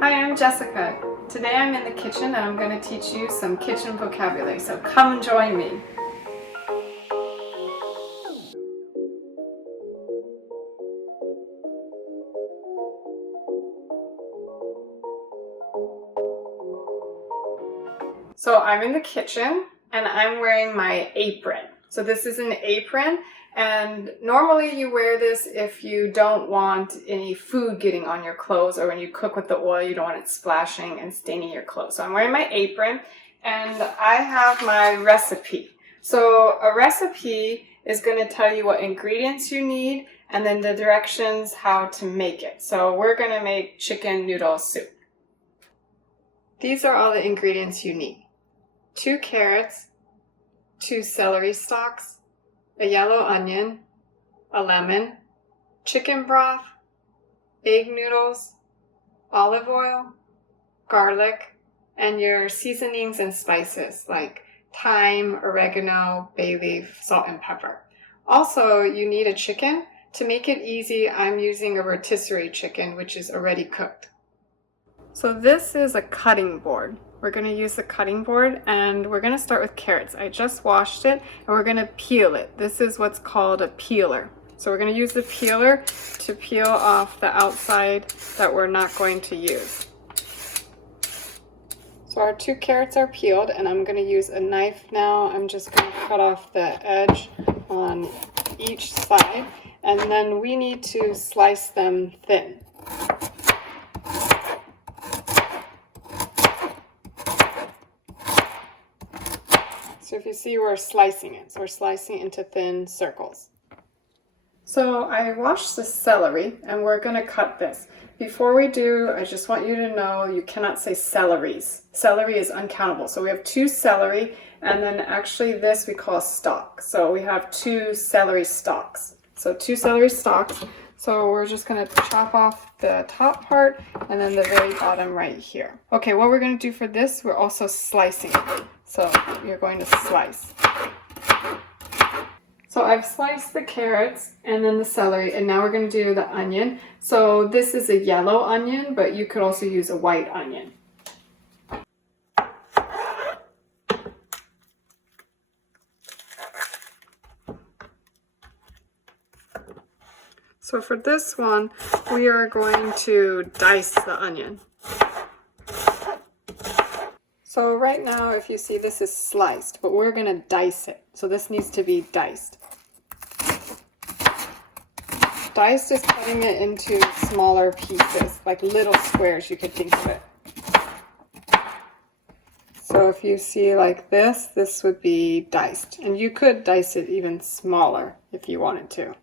Hi, I'm Jessica. Today I'm in the kitchen and I'm going to teach you some kitchen vocabulary, so come join me. So I'm in the kitchen and I'm wearing my apron. So this is an apron, and normally you wear this if you don't want any food getting on your clothes, or when you cook with the oil you don't want it splashing and staining your clothes. So I'm wearing my apron and I have my recipe. So a recipe is going to tell you what ingredients you need and then the directions how to make it. So we're going to make chicken noodle soup. These are all the ingredients you need: 2 carrots, 2 celery stalks, a yellow onion, a lemon, chicken broth, egg noodles, olive oil, garlic, and your seasonings and spices like thyme, oregano, bay leaf, salt, and pepper. Also, you need a chicken. To make it easy, I'm using a rotisserie chicken, which is already cooked. So this is a cutting board. We're going to use the cutting board and we're going to start with carrots. I just washed it and we're going to peel it. This is what's called a peeler. So we're going to use the peeler to peel off the outside that we're not going to use. So our 2 carrots are peeled and I'm going to use a knife now. I'm just going to cut off the edge on each side, and then we need to slice them thin. So if you see, we're slicing it. So we're slicing into thin circles. So I washed the celery and we're going to cut this. Before we do, I just want you to know you cannot say celeries. Celery is uncountable. So we have 2 celery, and then actually this we call a stalk. So we have 2 celery stalks. So 2 celery stalks. So we're just going to chop off the top part and then the very bottom right here. Okay, what we're going to do for this, we're also slicing it. So you're going to slice. So I've sliced the carrots and then the celery, and now we're going to do the onion. So this is a yellow onion, but you could also use a white onion. So for this one, we are going to dice the onion. So right now, if you see, this is sliced, but we're going to dice it. So this needs to be diced. Diced is cutting it into smaller pieces, like little squares, you could think of it. So if you see like this would be diced. And you could dice it even smaller if you wanted to.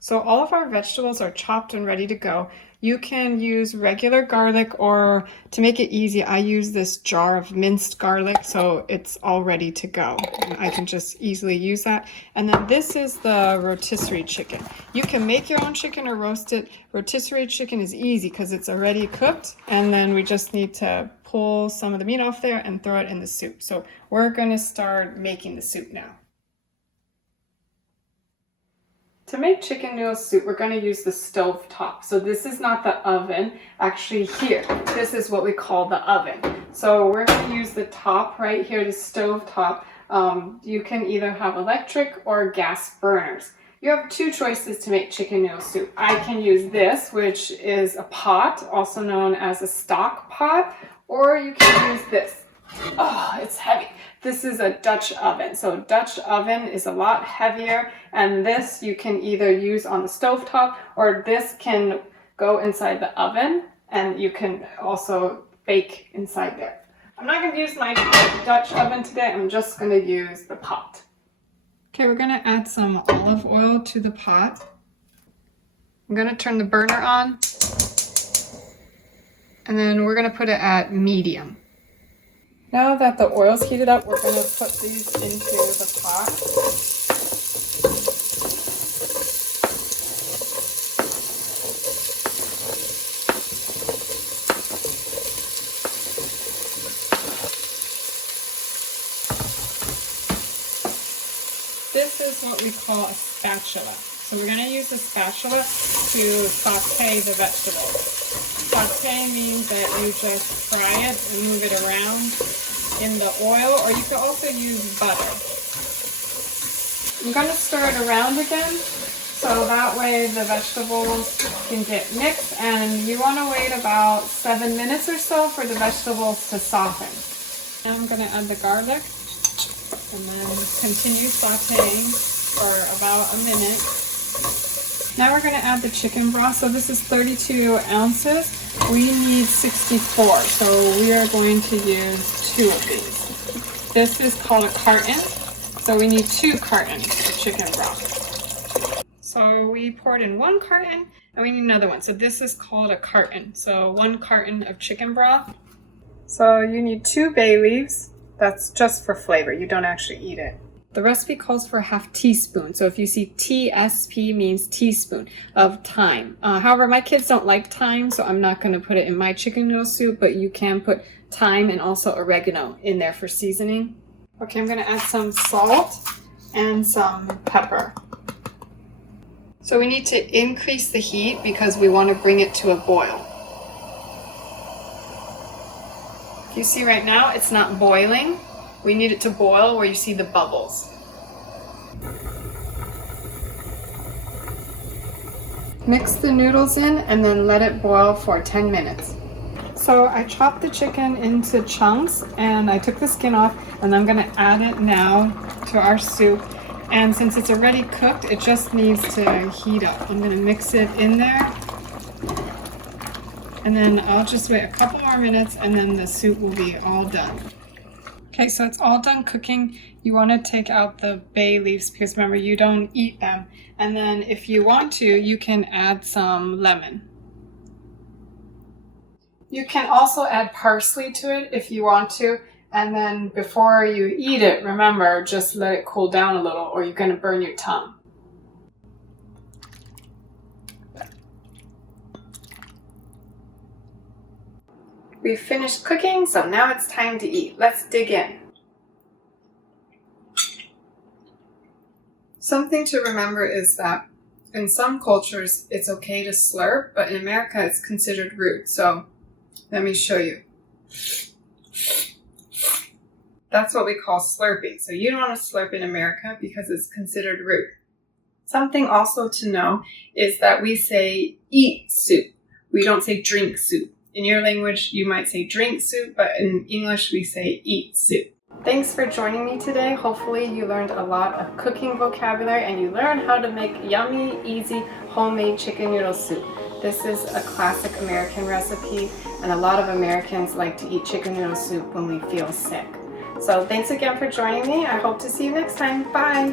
So all of our vegetables are chopped and ready to go. You can use regular garlic, or to make it easy, I use this jar of minced garlic, so it's all ready to go. And I can just easily use that. And then this is the rotisserie chicken. You can make your own chicken or roast it. Rotisserie chicken is easy because it's already cooked, and then we just need to pull some of the meat off there and throw it in the soup. So we're going to start making the soup now. To make chicken noodle soup, we're going to use the stove top. So this is not the oven. Actually here, this is what we call the oven. So we're going to use the top right here, the stove top. You can either have electric or gas burners. You have 2 choices to make chicken noodle soup. I can use this, which is a pot, also known as a stock pot, or you can use this. Oh, it's heavy. This is a Dutch oven. So Dutch oven is a lot heavier, and this you can either use on the stovetop, or this can go inside the oven and you can also bake inside there. I'm not going to use my Dutch oven today. I'm just going to use the pot. Okay, we're going to add some olive oil to the pot. I'm going to turn the burner on, and then we're going to put it at medium. Now that the oil's heated up, we're going to put these into the pot. This is what we call a spatula. So we're going to use the spatula to sauté the vegetables. Saute means that you just fry it and move it around in the oil, or you could also use butter. I'm going to stir it around again, so that way the vegetables can get mixed, and you want to wait about 7 minutes or so for the vegetables to soften. Now I'm going to add the garlic and then continue sauteing for about a minute. Now we're going to add the chicken broth. So this is 32 ounces. We need 64, so we are going to use 2 of these. This is called a carton, so we need 2 cartons of chicken broth. So we poured in 1 carton and we need another one. So this is called a carton. So 1 carton of chicken broth. So you need 2 bay leaves. That's just for flavor. You don't actually eat it. The recipe calls for a half teaspoon. So if you see TSP means teaspoon of thyme. However, my kids don't like thyme, so I'm not going to put it in my chicken noodle soup, but you can put thyme and also oregano in there for seasoning. Okay, I'm going to add some salt and some pepper. So we need to increase the heat because we want to bring it to a boil. You see right now it's not boiling. We need it to boil where you see the bubbles. Mix the noodles in and then let it boil for 10 minutes. So I chopped the chicken into chunks and I took the skin off, and I'm going to add it now to our soup. And since it's already cooked, it just needs to heat up. I'm going to mix it in there. And then I'll just wait a couple more minutes and then the soup will be all done. Okay, so it's all done cooking. You want to take out the bay leaves because remember, you don't eat them. And then if you want to, you can add some lemon. You can also add parsley to it if you want to. And then before you eat it, remember, just let it cool down a little or you're going to burn your tongue. We've finished cooking, so now it's time to eat. Let's dig in. Something to remember is that in some cultures, it's okay to slurp, but in America, it's considered rude. So let me show you. That's what we call slurping. So you don't want to slurp in America because it's considered rude. Something also to know is that we say eat soup. We don't say drink soup. In your language, you might say drink soup, but in English, we say eat soup. Thanks for joining me today. Hopefully you learned a lot of cooking vocabulary and you learned how to make yummy, easy, homemade chicken noodle soup. This is a classic American recipe, and a lot of Americans like to eat chicken noodle soup when we feel sick. So thanks again for joining me. I hope to see you next time. Bye!